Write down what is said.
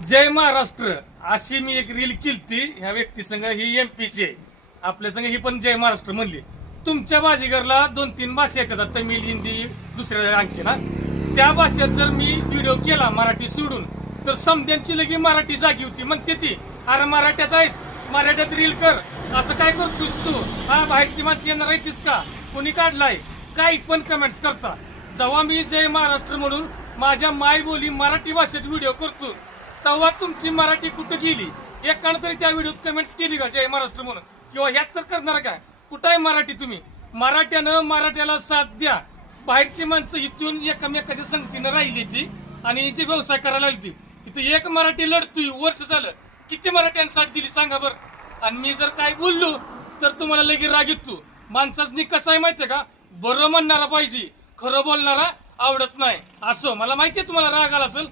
जय महाराष्ट्र अशी मी एक रील केलती ह्या व्यक्ती संघ ही एमपीची आहे. आपल्या संघ ही पण जय महाराष्ट्र म्हणली. तुमच्या बाजीगरला 2-3 भाषा येतात, तमिळ हिंदी दुसऱ्या आणखी ना. त्या भाषेत जर मी व्हिडिओ केला मराठी सोडून तर समध्यांची लगी मराठी जागी होती. म्हणते ती अरे मराठ्याचा आहेस, मराठ्यात रील कर, असं काय करतोस तू, हा बाहेरची माणसं येणार येतीस का, कोणी काढलाय, काही पण कमेंट्स करता. जेव्हा मी जय महाराष्ट्र म्हणून माझ्या मायबोली मराठी भाषेत व्हिडिओ करतो तेव्हा तुमची मराठी कुठं गेली? एकानं तरी त्या व्हिडिओत कमेंट्स केली का जय महाराष्ट्र म्हणून? किंवा ह्यात तर करणार काय? कुठं आहे मराठी? तुम्ही मराठ्यानं मराठ्याला साथ द्या. बाहेरची माणसं इथून एकमेकाच्या संगतीनं राहिली ती आणि जी व्यवसाय करायला लागली ती. इथं एक मराठी लढतोय, वर्ष झालं, किती मराठ्यांनी साथ दिली सांगा बरं. आणि मी जर काय बोललो तर तुम्हाला लगेच राग येतो. माणसाच कसं आहे माहितीये का, बरं म्हणणारा पाहिजे, खरं बोलणारा आवडत नाही. असं मला माहितीये तुम्हाला राग आला असेल,